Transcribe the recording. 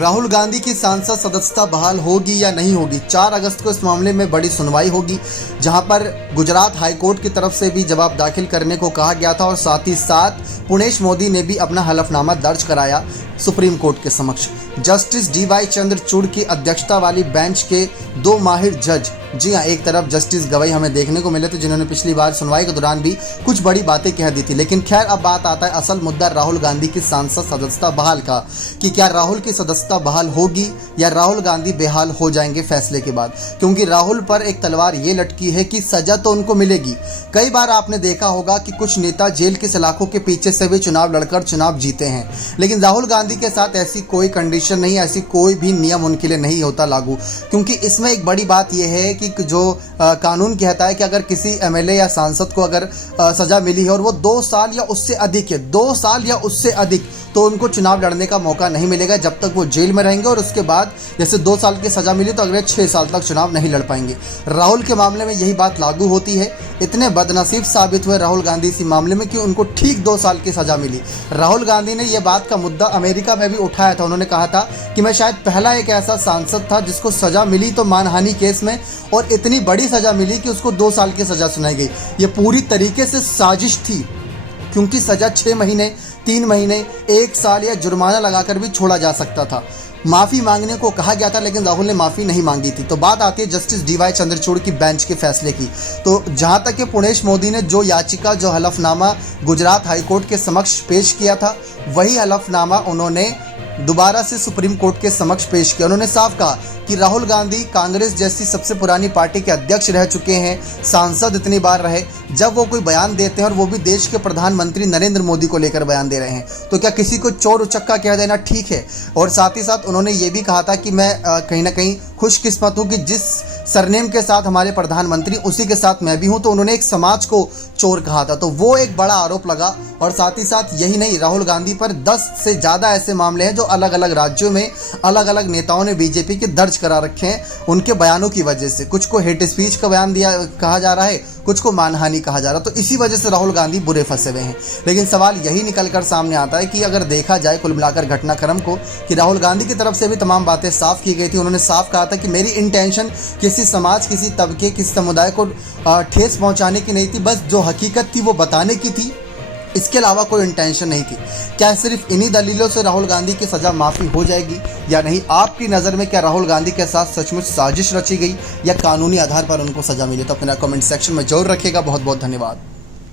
राहुल गांधी की सांसद सदस्यता बहाल होगी या नहीं होगी। 4 अगस्त को इस मामले में बड़ी सुनवाई होगी, जहां पर गुजरात हाईकोर्ट की तरफ से भी जवाब दाखिल करने को कहा गया था और साथ ही साथ पुणेश मोदी ने भी अपना हलफनामा दर्ज कराया सुप्रीम कोर्ट के समक्ष। जस्टिस DY चंद्रचूड़ की अध्यक्षता वाली बेंच के 2 माहिर जज, जी हाँ, एक तरफ जस्टिस गवई हमें देखने को मिले थे जिन्होंने पिछली बार सुनवाई के दौरान भी कुछ बड़ी बातें कह दी थी। लेकिन खैर, अब बात आता है असल मुद्दा राहुल गांधी की सांसद सदस्यता बहाल का, कि क्या राहुल की सदस्यता बहाल होगी या राहुल गांधी बेहाल हो जाएंगे फैसले के बाद। क्योंकि राहुल पर एक तलवार ये लटकी है कि सजा तो उनको मिलेगी। कई बार आपने देखा होगा कि कुछ नेता जेल की सलाखों के पीछे से भी चुनाव लड़कर चुनाव जीते हैं, लेकिन राहुल गांधी के साथ ऐसी कोई कंडीशन नहीं, ऐसी कोई भी नियम उनके लिए नहीं होता लागू। क्योंकि इसमें एक बड़ी बात यह है कि जो कानून कहता है कि अगर किसी MLA या सांसद को अगर सजा मिली है और वो 2 साल या उससे अधिक है, 2 साल या उससे अधिक, तो उनको चुनाव लड़ने का मौका नहीं मिलेगा जब तक वो जेल में रहेंगे। और उसके बाद जैसे 2 साल की सजा मिली तो अगले 6 साल तक चुनाव नहीं लड़ पाएंगे। राहुल के मामले में यही बात लागू होती है। इतने बदनसीब साबित हुए राहुल गांधी इसी मामले में कि उनको ठीक 2 साल की सजा मिली। राहुल गांधी ने यह बात का मुद्दा अमेरिका में भी उठाया था। उन्होंने कहा था कि मैं शायद पहला एक ऐसा सांसद था जिसको सजा मिली तो मानहानि केस में, और इतनी बड़ी सजा मिली कि उसको 2 साल की सजा सुनाई गई। ये पूरी तरीके से साजिश थी, क्योंकि सजा 6 महीने, 3 महीने, 1 साल या जुर्माना लगाकर भी छोड़ा जा सकता था। माफ़ी मांगने को कहा गया था, लेकिन राहुल ने माफ़ी नहीं मांगी थी। तो बात आती है जस्टिस DY चंद्रचूड़ की बेंच के फैसले की। तो जहाँ तक कि पुणेश मोदी ने जो याचिका, जो हलफनामा गुजरात हाईकोर्ट के समक्ष पेश किया था, वही हलफनामा उन्होंने दोबारा से सुप्रीम कोर्ट के समक्ष पेश किया। उन्होंने साफ कहा कि राहुल गांधी कांग्रेस जैसी सबसे पुरानी पार्टी के अध्यक्ष रह चुके हैं, सांसद इतनी बार रहे। जब वो कोई बयान देते हैं और वो भी देश के प्रधानमंत्री नरेंद्र मोदी को लेकर बयान दे रहे हैं, तो क्या किसी को चोर उचक्का कह देना ठीक है? और साथ ही साथ उन्होंने ये भी कहा था कि मैं कहीं ना कहीं खुशकिस्मत हूँ कि जिस सरनेम के साथ हमारे प्रधानमंत्री, उसी के साथ मैं भी हूँ। तो उन्होंने एक समाज को चोर कहा था, तो वो एक बड़ा आरोप लगा। और साथ ही साथ यही नहीं, राहुल गांधी पर 10 से ज़्यादा ऐसे मामले हैं जो अलग अलग राज्यों में अलग अलग नेताओं ने बीजेपी के दर्ज करा रखे हैं उनके बयानों की वजह से। कुछ को हेट स्पीच का बयान दिया कहा जा रहा है, कुछ को मानहानि कहा जा रहा है। तो इसी वजह से राहुल गांधी बुरे फंसे हुए हैं। लेकिन सवाल यही निकल कर सामने आता है कि अगर देखा जाए कुल मिलाकर घटनाक्रम को, कि राहुल गांधी की तरफ से भी तमाम बातें साफ की गई थी। उन्होंने साफ कहा था कि मेरी इंटेंशन किसी समाज, किसी तबके, किसी समुदाय को ठेस पहुंचाने की नहीं थी, बस जो हकीकत थी वो बताने की थी, इसके अलावा कोई इंटेंशन नहीं थी। क्या सिर्फ इन्हीं दलीलों से राहुल गांधी की सज़ा माफ़ी हो जाएगी या नहीं? आपकी नज़र में क्या राहुल गांधी के साथ सचमुच साजिश रची गई या कानूनी आधार पर उनको सज़ा मिली? तो अपना कमेंट सेक्शन में जरूर रखिएगा। बहुत बहुत धन्यवाद।